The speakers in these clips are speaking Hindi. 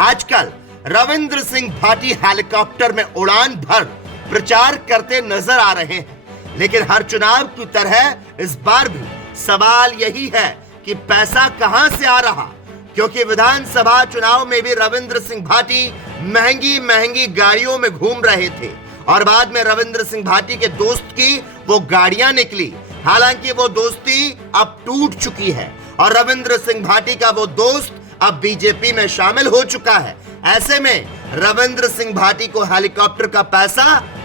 आजकल रविंद्र सिंह भाटी हेलीकॉप्टर में उड़ान भर प्रचार करते नजर आ रहे हैं, लेकिन हर चुनाव की तरह इस बार भी सवाल यही है कि पैसा कहां से आ रहा। क्योंकि विधानसभा चुनाव में भी रविंद्र सिंह भाटी महंगी महंगी गाड़ियों में घूम रहे थे और बाद में रविंद्र सिंह भाटी के दोस्त की वो गाड़ियां निकली। हालांकि वो दोस्ती अब टूट चुकी है और रविंद्र सिंह भाटी का वो दोस्त अब बीजेपी में शामिल हो चुका है। ऐसे में रविंद्र सिंह भाटी को हेलीकॉप्टर का पैसा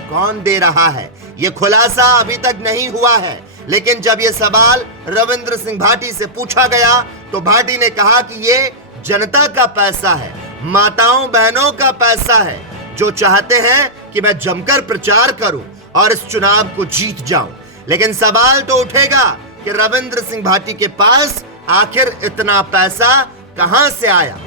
कौन दे रहा है, ये खुलासा अभी तक नहीं हुआ है। लेकिन जब ये सवाल रविंद्र सिंह भाटी से पूछा गया तो भाटी ने कहा कि ये जनता का पैसा है, माताओं बहनों का पैसा है, जो चाहते हैं कि मैं जमकर प्रचार करूं और इस चुनाव को जीत जाऊं। लेकिन सवाल तो उठेगा कि रविंद्र सिंह भाटी के पास आखिर इतना पैसा कहां से आया।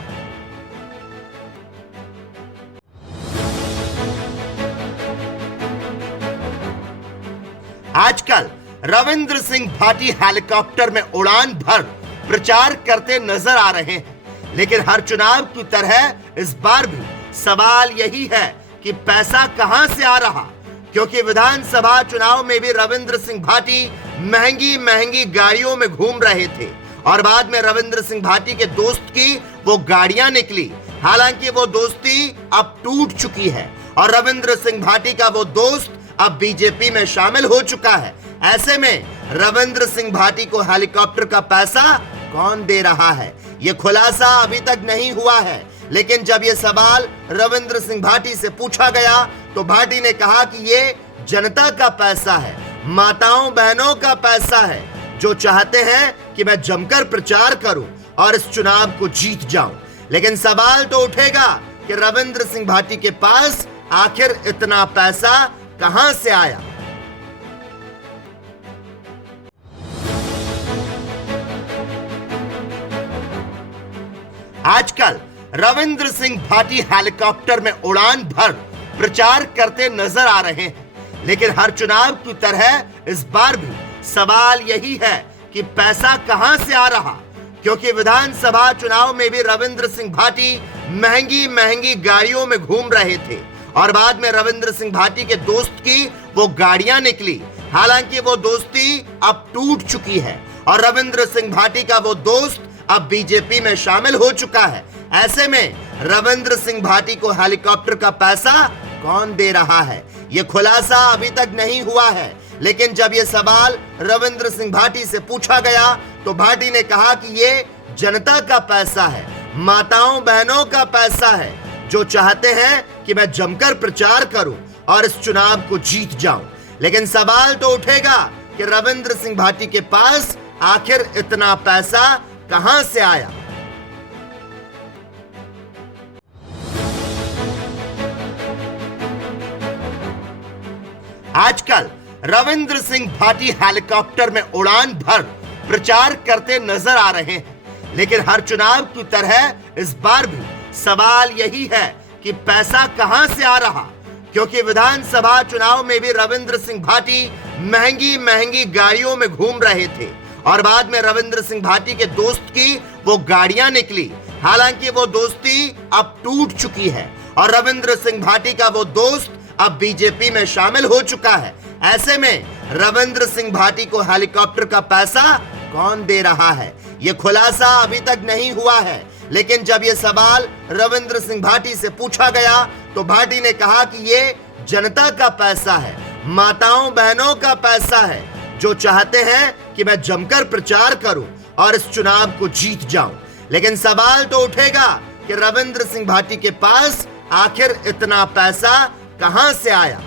आजकल रविंद्र सिंह भाटी हेलीकॉप्टर में उड़ान भर प्रचार करते नजर आ रहे हैं, लेकिन हर चुनाव की तरह इस बार भी सवाल यही है कि पैसा कहां से आ रहा। क्योंकि विधानसभा चुनाव में भी रविंद्र सिंह भाटी महंगी महंगी गाड़ियों में घूम रहे थे और बाद में रविंद्र सिंह भाटी के दोस्त की वो गाड़ियां निकली। हालांकि वो दोस्ती अब टूट चुकी है और रविंद्र सिंह भाटी का वो दोस्त अब बीजेपी में शामिल हो चुका है। ऐसे में रविंद्र सिंह भाटी को हेलीकॉप्टर का पैसा कौन दे रहा है, ये खुलासा अभी तक नहीं हुआ है। लेकिन जब ये सवाल रविंद्र सिंह भाटी से पूछा गया तो भाटी ने कहा कि ये जनता का पैसा है, माताओं बहनों का पैसा है, जो चाहते हैं कि मैं जमकर प्रचार करूं और इस चुनाव को जीत जाऊं। लेकिन सवाल तो उठेगा कि रविंद्र सिंह भाटी के पास आखिर इतना पैसा कहां से आया। आजकल रविंद्र सिंह भाटी हेलीकॉप्टर में उड़ान भर प्रचार करते नजर आ रहे हैं, लेकिन हर चुनाव की तरह इस बार भी सवाल यही है कि पैसा कहां से आ रहा। क्योंकि विधानसभा चुनाव में भी रविंद्र सिंह भाटी महंगी महंगी गाड़ियों में घूम रहे थे और बाद में रविंद्र सिंह भाटी के दोस्त की वो गाड़ियां निकली। हालांकि वो दोस्ती अब टूट चुकी है और रविंद्र सिंह भाटी का वो दोस्त अब बीजेपी में शामिल हो चुका है। ऐसे में रविंद्र सिंह भाटी को हेलीकॉप्टर का पैसा कौन दे रहा है, ये खुलासा अभी तक नहीं हुआ है। लेकिन जब ये सवाल रविंद्र सिंह भाटी से पूछा गया तो भाटी ने कहा कि ये जनता का पैसा है, माताओं बहनों का पैसा है, जो चाहते हैं कि मैं जमकर प्रचार करूं और इस चुनाव को जीत जाऊं। लेकिन सवाल तो उठेगा कि रविंद्र सिंह भाटी के पास आखिर इतना पैसा कहां से आया। आजकल रविंद्र सिंह भाटी हेलीकॉप्टर में उड़ान भर प्रचार करते नजर आ रहे हैं, लेकिन हर चुनाव की तरह इस बार भी सवाल यही है कि पैसा कहां से आ रहा। क्योंकि विधानसभा चुनाव में भी रविंद्र सिंह भाटी महंगी महंगी गाड़ियों में घूम रहे थे और बाद में रविंद्र सिंह भाटी के दोस्त की वो गाड़ियां निकली। हालांकि वो दोस्ती अब टूट चुकी है और रविंद्र सिंह भाटी का वो दोस्त अब बीजेपी में शामिल हो चुका है। ऐसे में रविंद्र सिंह भाटी को हेलीकॉप्टर का पैसा कौन दे रहा है, ये खुलासा अभी तक नहीं हुआ है। लेकिन जब ये सवाल रविंद्र सिंह भाटी से पूछा गया तो भाटी ने कहा कि ये जनता का पैसा है, माताओं बहनों का पैसा है, जो चाहते हैं कि मैं जमकर प्रचार करूं और इस चुनाव को जीत जाऊं। लेकिन सवाल तो उठेगा कि रविंद्र सिंह भाटी के पास आखिर इतना पैसा कहां से आया।